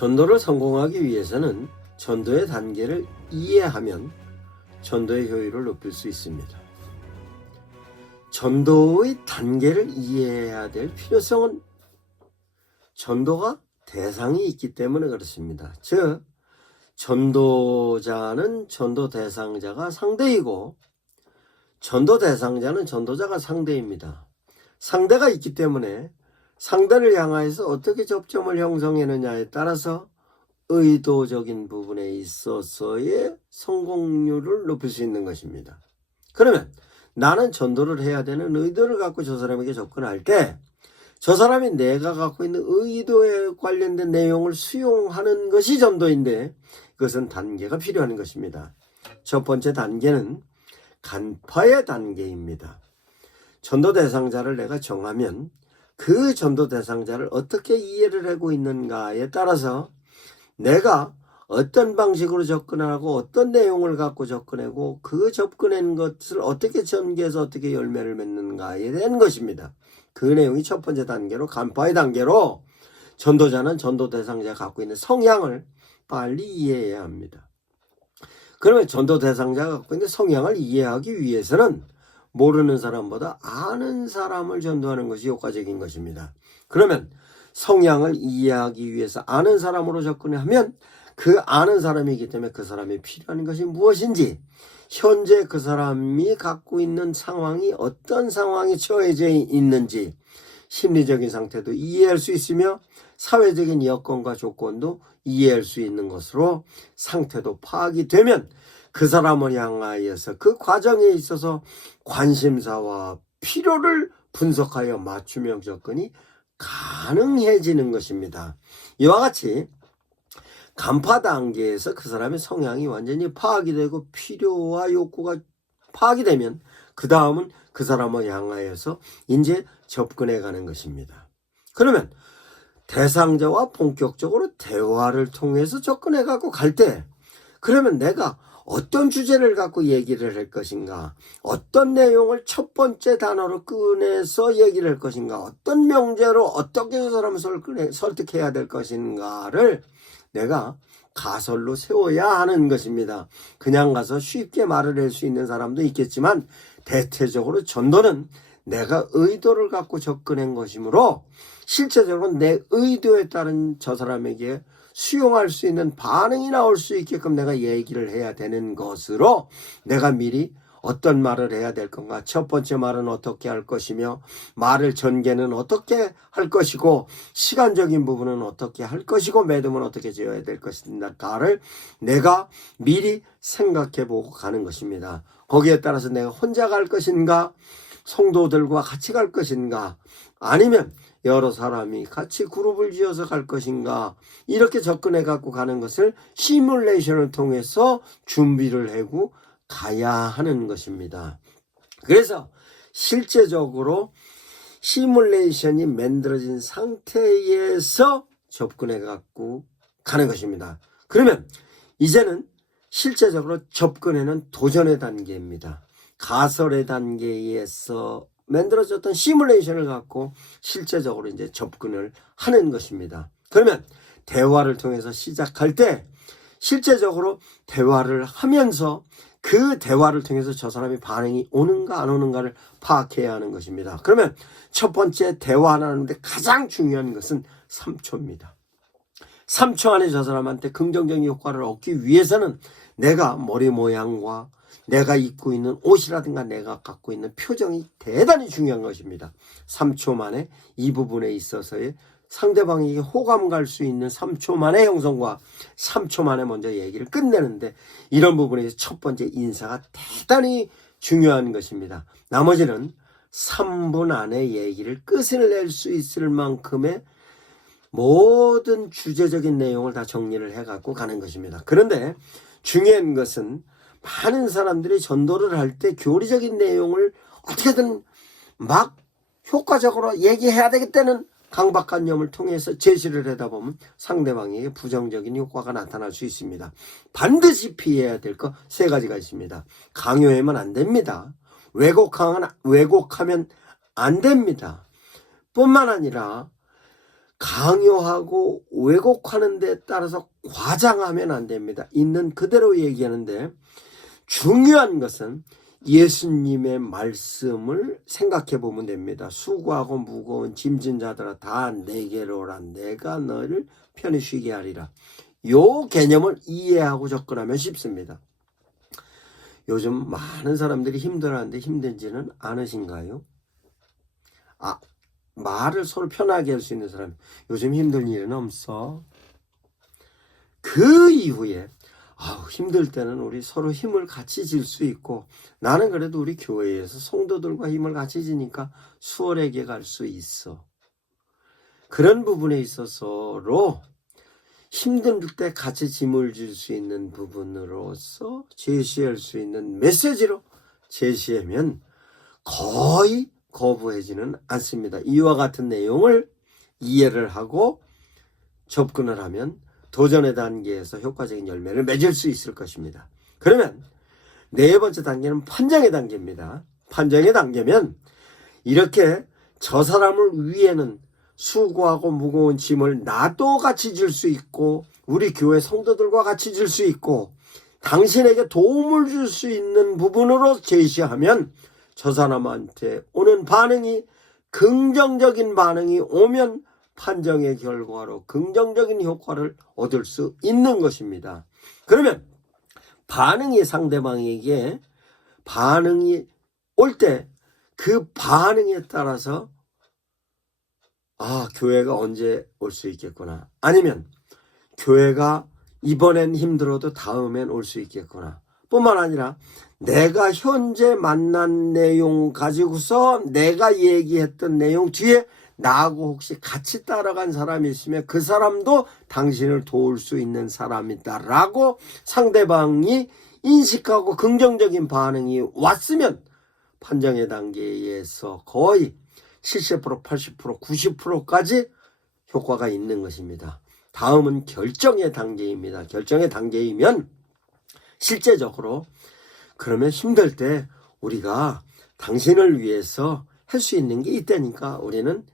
전도를 성공하기 위해서는 전도의 단계를 이해하면 전도의 효율을 높일 수 있습니다. 전도의 단계를 이해해야 될 필요성은 전도가 대상이 있기 때문에 그렇습니다. 즉, 전도자는 전도 대상자가 상대이고 전도 대상자는 전도자가 상대입니다. 상대가 있기 때문에 상대를 향하여서 어떻게 접점을 형성하느냐에 따라서 의도적인 부분에 있어서의 성공률을 높일 수 있는 것입니다. 그러면 나는 전도를 해야 되는 의도를 갖고 저 사람에게 접근할 때 저 사람이 내가 갖고 있는 의도에 관련된 내용을 수용하는 것이 전도인데 그것은 단계가 필요한 것입니다. 첫 번째 단계는 간파의 단계입니다. 전도 대상자를 내가 정하면 그 전도 대상자를 어떻게 이해를 하고 있는가에 따라서 내가 어떤 방식으로 접근하고 어떤 내용을 갖고 접근하고 그 접근한 것을 어떻게 전개해서 어떻게 열매를 맺는가에 대한 것입니다. 그 내용이 첫 번째 단계로 간파의 단계로 전도자는 전도 대상자가 갖고 있는 성향을 빨리 이해해야 합니다. 그러면 전도 대상자가 갖고 있는 성향을 이해하기 위해서는 모르는 사람보다 아는 사람을 전도하는 것이 효과적인 것입니다. 그러면 성향을 이해하기 위해서 아는 사람으로 접근하면 그 아는 사람이기 때문에 그 사람이 필요한 것이 무엇인지, 현재 그 사람이 갖고 있는 상황이 어떤 상황에 처해져 있는지 심리적인 상태도 이해할 수 있으며 사회적인 여건과 조건도 이해할 수 있는 것으로 상태도 파악이 되면 그 사람을 향하여서 그 과정에 있어서 관심사와 필요를 분석하여 맞춤형 접근이 가능해지는 것입니다. 이와 같이 간파 단계에서 그 사람의 성향이 완전히 파악이 되고 필요와 욕구가 파악이 되면 그 다음은 그 사람을 향하여서 이제 접근해 가는 것입니다. 그러면 대상자와 본격적으로 대화를 통해서 접근해 갖고 갈 때 그러면 내가 어떤 주제를 갖고 얘기를 할 것인가, 어떤 내용을 첫 번째 단어로 꺼내서 얘기를 할 것인가, 어떤 명제로 어떻게 그 사람을 설득해야 될 것인가를 내가 가설로 세워야 하는 것입니다. 그냥 가서 쉽게 말을 할 수 있는 사람도 있겠지만 대체적으로 전도는 내가 의도를 갖고 접근한 것이므로 실제적으로 내 의도에 따른 저 사람에게 수용할 수 있는 반응이 나올 수 있게끔 내가 얘기를 해야 되는 것으로 내가 미리 어떤 말을 해야 될 건가, 첫 번째 말은 어떻게 할 것이며 말을 전개는 어떻게 할 것이고 시간적인 부분은 어떻게 할 것이고 매듭은 어떻게 지어야 될 것인가를 내가 미리 생각해 보고 가는 것입니다. 거기에 따라서 내가 혼자 갈 것인가, 성도들과 같이 갈 것인가, 아니면 여러 사람이 같이 그룹을 지어서 갈 것인가, 이렇게 접근해 갖고 가는 것을 시뮬레이션을 통해서 준비를 하고 가야 하는 것입니다. 그래서 실제적으로 시뮬레이션이 만들어진 상태에서 접근해 갖고 가는 것입니다. 그러면 이제는 실제적으로 접근에는 도전의 단계입니다. 가설의 단계에서 만들어졌던 시뮬레이션을 갖고 실제적으로 이제 접근을 하는 것입니다. 그러면 대화를 통해서 시작할 때 실제적으로 대화를 하면서 그 대화를 통해서 저 사람이 반응이 오는가 안 오는가를 파악해야 하는 것입니다. 그러면 첫 번째 대화를 하는데 가장 중요한 것은 3초입니다. 3초 안에 저 사람한테 긍정적인 효과를 얻기 위해서는 내가 머리 모양과 내가 입고 있는 옷이라든가 내가 갖고 있는 표정이 대단히 중요한 것입니다. 3초 만에 이 부분에 있어서의 상대방에게 호감 갈 수 있는 3초 만의 형성과 3초 만에 먼저 얘기를 끝내는데 이런 부분에서 첫 번째 인사가 대단히 중요한 것입니다. 나머지는 3분 안에 얘기를 끝을 낼 수 있을 만큼의 모든 주제적인 내용을 다 정리를 해갖고 가는 것입니다. 그런데 중요한 것은 많은 사람들이 전도를 할 때 교리적인 내용을 어떻게든 막 효과적으로 얘기해야 되겠다는 강박관념을 통해서 제시를 하다 보면 상대방에게 부정적인 효과가 나타날 수 있습니다. 반드시 피해야 될 것 3가지가 있습니다. 강요하면 안 됩니다. 왜곡하면 안 됩니다. 뿐만 아니라 강요하고 왜곡하는 데 따라서 과장하면 안 됩니다. 있는 그대로 얘기하는데 중요한 것은 예수님의 말씀을 생각해 보면 됩니다. 수고하고 무거운 짐진 자들아 다 내게로 오라 내가 너를 편히 쉬게 하리라. 요 개념을 이해하고 접근하면 쉽습니다. 요즘 많은 사람들이 힘들어하는데 힘들지는 않으신가요? 말을 서로 편하게 할 수 있는 사람 요즘 힘든 일은 없어. 그 이후에 힘들 때는 우리 서로 힘을 같이 질 수 있고 나는 그래도 우리 교회에서 성도들과 힘을 같이 지니까 수월하게 갈 수 있어. 그런 부분에 있어서로 힘들 때 같이 짐을 질 수 있는 부분으로서 제시할 수 있는 메시지로 제시하면 거의 거부하지는 않습니다. 이와 같은 내용을 이해를 하고 접근을 하면 도전의 단계에서 효과적인 열매를 맺을 수 있을 것입니다. 그러면 네 번째 단계는 판정의 단계입니다. 판정의 단계면 이렇게 저 사람을 위해는 수고하고 무거운 짐을 나도 같이 질 수 있고 우리 교회 성도들과 같이 질 수 있고 당신에게 도움을 줄 수 있는 부분으로 제시하면 저 사람한테 오는 반응이 긍정적인 반응이 오면 판정의 결과로 긍정적인 효과를 얻을 수 있는 것입니다. 그러면 반응이 상대방에게 반응이 올 때 그 반응에 따라서 교회가 언제 올 수 있겠구나. 아니면 교회가 이번엔 힘들어도 다음엔 올 수 있겠구나. 뿐만 아니라 내가 현재 만난 내용 가지고서 내가 얘기했던 내용 뒤에 나하고 혹시 같이 따라간 사람이 있으면 그 사람도 당신을 도울 수 있는 사람이다라고 상대방이 인식하고 긍정적인 반응이 왔으면 판정의 단계에서 거의 70%, 80%, 90%까지 효과가 있는 것입니다. 다음은 결정의 단계입니다. 결정의 단계이면 실제적으로 그러면 힘들 때 우리가 당신을 위해서 할 수 있는 게 있다니까 우리는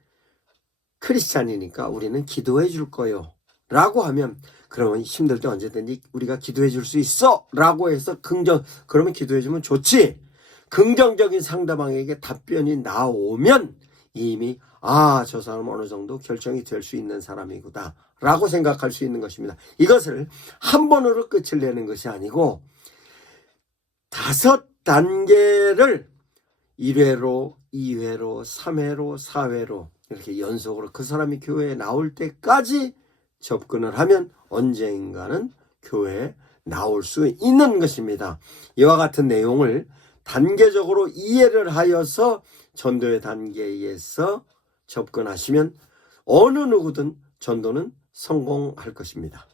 크리스찬이니까 우리는 기도해 줄 거요 라고 하면 그러면 힘들 때 언제든지 우리가 기도해 줄 수 있어 라고 해서 그러면 기도해 주면 좋지. 긍정적인 상대방에게 답변이 나오면 이미 저 사람은 어느 정도 결정이 될 수 있는 사람이구나 라고 생각할 수 있는 것입니다. 이것을 한 번으로 끝을 내는 것이 아니고 5단계를 1회로 2회로 3회로 4회로 이렇게 연속으로 그 사람이 교회에 나올 때까지 접근을 하면 언젠가는 교회에 나올 수 있는 것입니다. 이와 같은 내용을 단계적으로 이해를 하여서 전도의 단계에서 접근하시면 어느 누구든 전도는 성공할 것입니다.